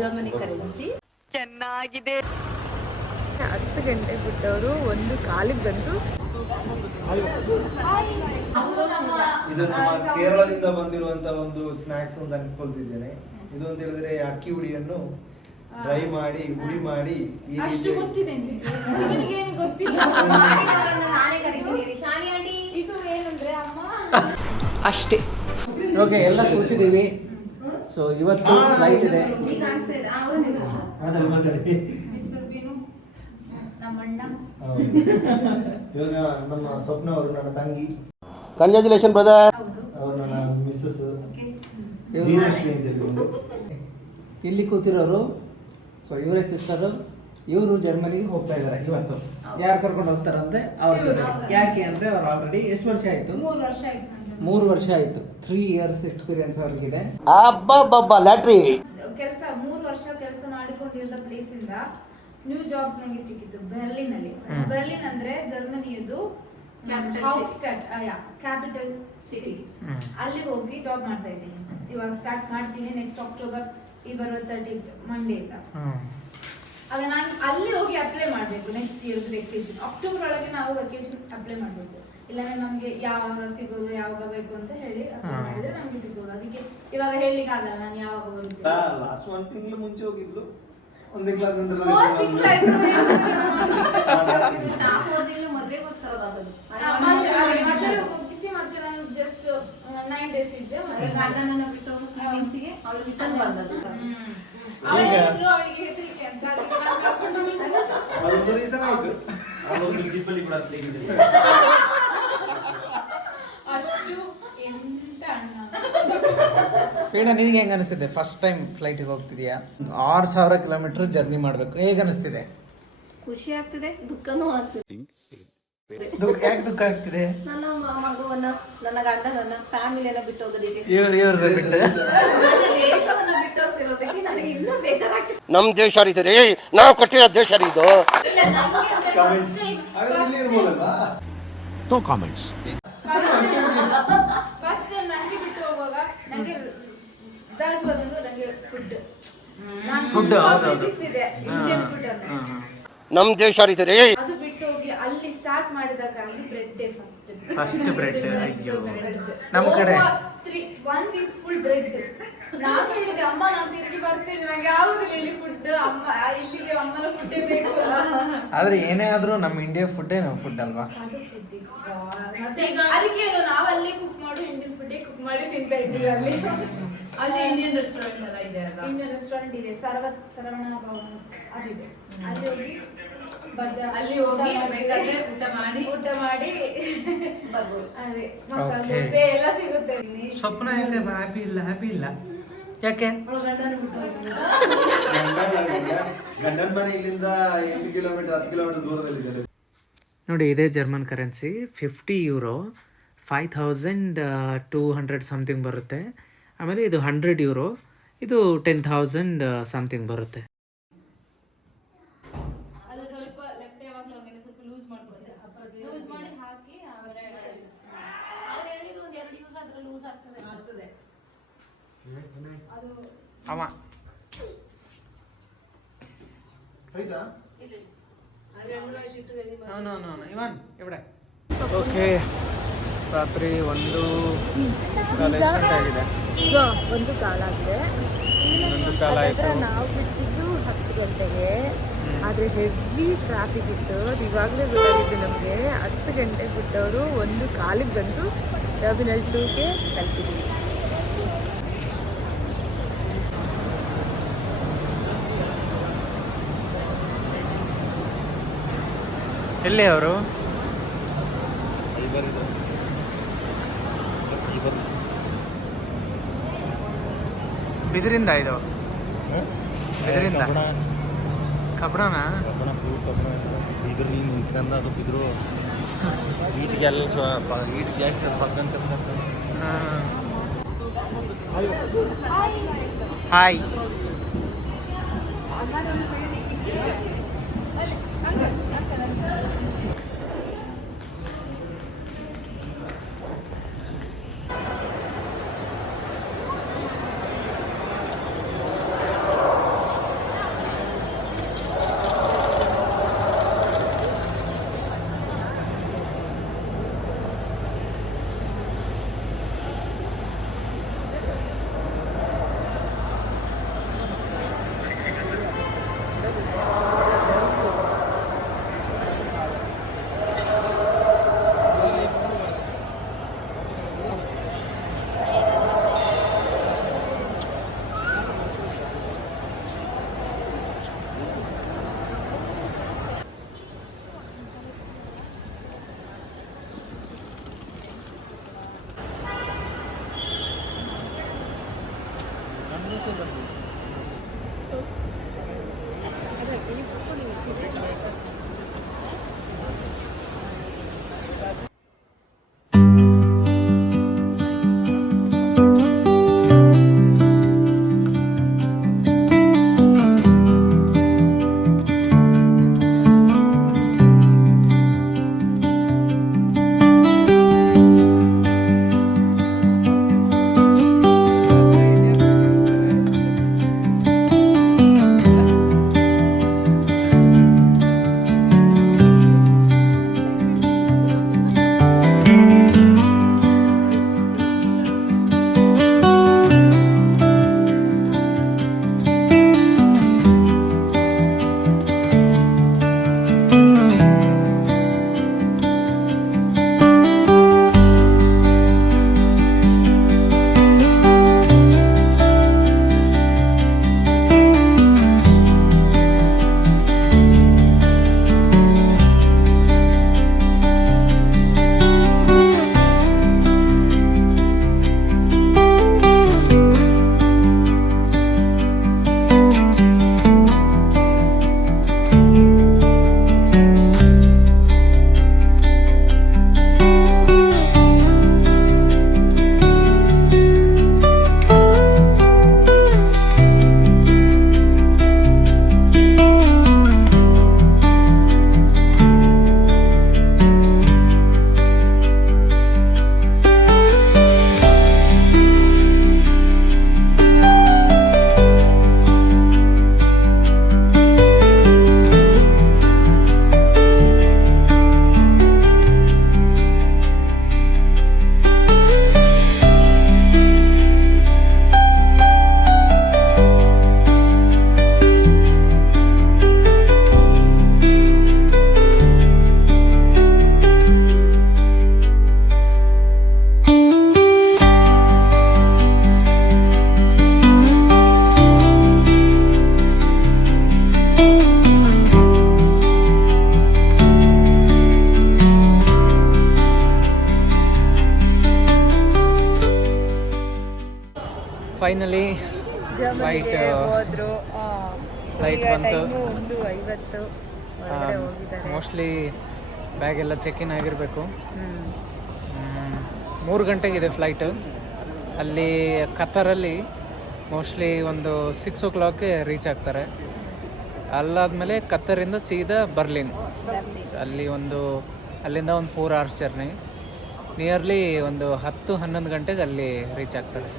Germany currency ಚೆನ್ನಾಗಿದೆ. 10 ಗಂಟೆಗೆ ಬಿಟ್ಟವರು 1:15 ಬಂದು ಇದು ಕೇರಳದಿಂದ ಬಂದಿರುವಂತ ಒಂದು ಸ್ನಾಕ್ಸ್ ಅಂತ ಅನ್ಸ್ಕೊಳ್ತಿದ್ದೇನೆ. ಇದು ಅಂತ ಹೇಳಿದ್ರೆ ಅಕ್ಕಿ ಹುಡಿಯನ್ನು ಡ್ರೈ ಮಾಡಿ ಹುಡಿ ಮಾಡಿ ಅಷ್ಟು ಗೊತ್ತಿದೆ ಇವನಿಗೆ ಏನು ಗೊತ್ತಿಲ್ಲ. ನಾನೇ ಕರೀತೀನಿ ಶಾನಿ ಆಂಟಿ. ಇದು ಏನಂದ್ರೆ ಅಮ್ಮ ಅಷ್ಟೇ. ಓಕೆ, ಎಲ್ಲ ಕೂತಿದ್ದೀವಿ. ಸೊ ಇವತ್ತು ಫ್ಲೈಟ್ ಇದೆ. ಮಾತಾಡಿ. ನಮ್ಮಣ್ಣ ಇವಾಗ ನಮ್ಮ ಸ್ವಪ್ನ ಅವರು ನನ್ನ ತಂಗಿ. Congratulation brother. ಅವರು ನನ್ನ ಮಿಸ್ಸಸ್ ಇಲ್ಲಿ ಕೂತಿರೋರು ಸೊ ಇವರೇ ಸಿಸ್ಟರು. ಇವರು ಜರ್ಮನಿಗೆ ಹೋಗ್ತಾ ಇದ್ದಾರೆ ಇವತ್ತು. ಯಾರು ಕರ್ಕೊಂಡು ಹೋಗ್ತಾರಂದ್ರೆ ಅವ್ರ ಜೊತೆ. ಯಾಕೆ ಅಂದ್ರೆ ಅವ್ರು ಆಲ್ರೆಡಿ ಎಷ್ಟು ವರ್ಷ ಆಯ್ತು? 3 ವರ್ಷ ಆಯ್ತು. 3 ಇಯರ್ಸ್ ಎಕ್ಸ್ಪೀರಿಯನ್ಸ್ ಅವ್ರಿಗಿದೆ. ಲ್ಯಾಟ್ರಿ ಕೆಲಸ 3 ವರ್ಷ ಕೆಲಸ ಮಾಡಿಕೊಂಡಿದ್ದ ಪ್ಲೇಸ್ ಇಂದ ನ್ಯೂ ಜಾಬ್ ನಂಗೆ ಸಿಕ್ಕಿತ್ತು ಬೆರ್ಲಿನ್ ಅಲ್ಲಿ. ಬೆರ್ಲಿನ್ ಅಂದ್ರೆ ಜರ್ಮನಿಯದು ಕ್ಯಾಪಿಟಲ್ ಸಿಟಿ. ಅಲ್ಲಿ ಹೋಗಿ ಜಾಬ್ ಮಾಡ್ತಾ ಇದ್ದೀನಿ. ಇವಾಗ ಸ್ಟಾರ್ಟ್ ಮಾಡ್ತೀನಿ ನೆಕ್ಸ್ಟ್ ಅಕ್ಟೋಬರ್ ಈ ಬರುವ 30th ಮಂಡೇ ಇಂದ. ಆಗ ನಾನು ಅಲ್ಲಿ ಹೋಗಿ ಅಪ್ಲೈ ಮಾಡಬೇಕು ನೆಕ್ಸ್ಟ್ ಇಯರ್ ವೆಕೇಶನ್. ಅಕ್ಟೋಬರ್ ಒಳಗೆ ನಾವು ವೆಕೇಶನ್ ಅಪ್ಲೈ ಮಾಡಬೇಕು. ಇಲ್ಲಾಂದ್ರೆ ನಮಗೆ ಯಾವಾಗ ಸಿಗೋದು ಯಾವಾಗ ಬೇಕು ಅಂತ ಹೇಳಿ ಅಪ್ಲೈ ಮಾಡಿದ್ರೆ ನಮಗೆ ಸಿಗೋದು. ಅದಕ್ಕೆ ಇವಾಗ ಹೇಳಿಕ್ಕೆ ಆಗಲ್ಲ ನಾನು ಯಾವಾಗ ಬರುತ್ತೆ. ಲಾಸ್ಟ್ 1 ತಿಂಗಳು ಮುಂಚೆ ಹೋಗಿದ್ಲು. 1 ತಿಂಗಳ ನಂತರ ಮದುವೆಗೋಸ್ಕರ ಬಂದದ್ದು. ಮುಗಿಸಿ ಮತ್ತೆ ನಾನು ಜಸ್ಟ್ 9 days ಇದ್ದೆ. ಗಂಡನನ್ನ ಬಿಟ್ಟು ಫ್ರೆಂಡ್ಸಿಗೆ ಅವಳು ರಿಟರ್ನ್ ಬಂದದ್ದು. ಅವಳಿಗೆ ಹೆದರಿಕೆ ಅಂತ ಅದೊಂದು ರೀಸನ್ ಆಯ್ತು. ಅದೊಂದು ಜೀಪಲ್ಲಿ ಕೂಡ ಅಷ್ಟು ಎಂತ ಅಣ್ಣ. ಬೇಡ, ನಿನಗೆ ಹೆಂಗೆ ಅನಿಸ್ತಿದೆ? ಫಸ್ಟ್ ಟೈಮ್ ಫ್ಲೈಟಿಗೆ ಹೋಗ್ತಿದ್ಯಾ? 6000 ಕಿಲೋಮೀಟರ್ ಜರ್ನಿ ಮಾಡಬೇಕು. ಹೇಗೆ ಅನಿಸ್ತಿದೆ? ಖುಷಿ ಆಗ್ತಿದೆ, ದುಃಖನೂ ಆಗ್ತಿದೆ. ಯಾಕೆ ದುಃಖ ಆಗ್ತಿದೆ? ನನ್ನ ಮಗುವನ್ನ, ನನ್ನ ಗಂಡನನ್ನ, ಫ್ಯಾಮಿಲಿಯನ್ನ ಬಿಟ್ಟು ಹೋಗೋದಕ್ಕೆ, ಇವ್ರ ಬಿಟ್ಟು ದೇಶವನ್ನ ಬಿಟ್ಟು ಹೋಗ್ತಿರೋದಕ್ಕೆ ನನಗೆ ಇನ್ನೂ ಬೇಜಾರಾಗ್ತಿದೆ. ನಮ್ ದೇಶ ರೀ, ನಾವು ಕೊಟ್ಟಿರೋ ದೇಶ ರೀ ಇದು. No comments. ಫಸ್ಟ್ ಟೈಮ್ ನಂಗೆ ಬಿಟ್ಟು ಹೋಗುವಾಗ ನಂಗೆ ಇದಾಗಿ ಬಂದು ನಂಗೆ ಫುಡ್ ಪ್ರೀತಿಸ್ತಿದೆ ಇಂಡಿಯನ್ ಫುಡ್ ಅನ್ನು. ನಮ್ ದೇಶ ರೀ ಅದು ಬಿಟ್ಟು ಹೋಗಿ ಅಲ್ಲಿ ಸ್ಟಾರ್ಟ್ ಮಾಡಿದಾಗ ಅಲ್ಲಿ ಬ್ರೆಡ್ ಫಸ್ಟ್ ಬ್ರೆಡ್. ನಮ್ಮ ಕಡೆ 1 week ಫುಲ್ ಬ್ರೆಡ್. ನಾನು ಹೇಳಿದೆ ಅಮ್ಮ ನಾನು ತಿರುಗಿ ಬರ್ತೀನಿ, ನಂಗೆ ಆಗುದಿಲ್ಲ ಇಲ್ಲಿ ಫುಡ್. ಅಮ್ಮ ಇಲ್ಲಿಗೆ ಅಮ್ಮನ ಫುಡ್ಡೇ ಬೇಕು. ಆದ್ರೆ ಏನೇ ಆದ್ರೂ ನಮ್ಮ ಇಂಡಿಯಾ ಫುಡ್ಡೇ ನಮ್ಮ ಫುಡ್ ಅಲ್ವಾ? ಅದು ಫುಡ್ ಅದಕ್ಕೆ ನಾವಲ್ಲಿ ಕುಕ್ ಮಾಡಿ ಇಂಡಿಯನ್ ಫುಡ್ ಕುಕ್ ಮಾಡಿ ತಿಂತಾ ಇದ್ದೀವಿ. ಅಲ್ಲಿ ಇಂಡಿಯನ್ ರೆಸ್ಟೋರೆಂಟ್ ಎಲ್ಲ ಇದೆ ಅಲ್ಲ. ಇಂಡಿಯನ್ ರೆಸ್ಟೋರೆಂಟ್ ಇದೆ, ಸರವಣ ಭವನ ಅದಿದೆ. ಅಲ್ಲಿ ಹೋಗಿ ಅಲ್ಲಿ ಹೋಗಿ ಬೇಕಾದ್ರೆ ಊಟ ಮಾಡಿ ಬರ್ಬೋದು. ಅದೇ ಮಸಾಲೆ ದೋಸೆ ಎಲ್ಲ ಸಿಗುತ್ತೆ. ಸ್ವಪ್ನ ಯಾಕೆ ಹ್ಯಾಪಿ ಇಲ್ಲ? ಯಾಕೆ? ಗಂಡನ ಮನೆ ಇಲ್ಲಿಂದ 8 ಕಿಲೋಮೀಟರ್ 10 ಕಿಲೋಮೀಟರ್ ದೂರದಲ್ಲಿದೆ. ನೋಡಿ, ಇದೇ ಜರ್ಮನ್ ಕರೆನ್ಸಿ. 50 euro 5200 ಸಮಥಿಂಗ್ ಬರುತ್ತೆ. ಆಮೇಲೆ ಇದು 100 euro, ಇದು 10,000 ಸಮಥಿಂಗ್ ಬರುತ್ತೆ. ಅದು ಸ್ವಲ್ಪ ಲೆಫ್ಟ್ ಯಾವಾಗಲೂ ಹಂಗೆ ಸ್ವಲ್ಪ ಲೂಸ್ ಮಾಡಿ ಹಾಕಿ ಲೂಸ್ ಆಗ್ತದೆ. ಅದು ಅವ ಇವನ್ ಎവിടെ. ಓಕೆ, ರಾತ್ರಿ 1:15 ಆಗಿದೆ. 1 ಕಾಲ ಆಗಿದೆ. ನಾವು ಬಿಟ್ಟಿದ್ದು 10 ಗಂಟೆಗೆ. ಆದರೆ ಹೆವಿ ಟ್ರಾಫಿಕ್ ಇತ್ತು. ಅದು ಇವಾಗಲೇ ಗೊತ್ತಾಗಿದ್ದು ನಮಗೆ. 10 ಗಂಟೆಗೆ ಬಿಟ್ಟವರು 1:15 ಬಂದು ಟರ್ಮಿನಲ್ 2ಗೆ ತಲುಪಿದ್ದೀವಿ. ಎಲ್ಲಿ ಅವರು? ಬಿದಿರಿಂದ ಇದು ಬಿದಿರಿಂದ ಕಬ್ಬಣ ಬಿದ್ರು ನೀನು ನಿಂತ್ಕೊಂಡ ಅದು ಬಿದ್ರು ಈಟಿಗೆಲ್ಲ ಈಟ್ ಜಾಸ್ತಿ ಅದು ಪಕ್ಕಂತ. ಹಾಯ್. ಫೈನಲಿ ಫ್ಲೈಟ್ ಹೋದ್ರು ಫ್ಲೈಟ್ ಬಂತು. 1:50 ಹೊರಗಡೆ ಹೋಗಿದ್ದಾರೆ. ಮೋಸ್ಟ್ಲಿ ಬ್ಯಾಗ್ ಎಲ್ಲ ಚೆಕ್ ಇನ್ ಆಗಿರಬೇಕು. 3 ಗಂಟೆಗಿದೆ ಫ್ಲೈಟು. ಅಲ್ಲಿ ಕತ್ತರಲ್ಲಿ ಮೋಸ್ಟ್ಲಿ ಒಂದು 6 o'clock ರೀಚ್ ಆಗ್ತಾರೆ. ಅಲ್ಲಾದಮೇಲೆ ಕತ್ತರಿಂದ ಸೀದಾ ಬರ್ಲಿನ್. ಅಲ್ಲಿಂದ ಒಂದು 4 hours ಜರ್ನಿ. ನಿಯರ್ಲಿ ಒಂದು 10-11 ಗಂಟೆಗೆ ಅಲ್ಲಿ ರೀಚ್ ಆಗ್ತಾರೆ.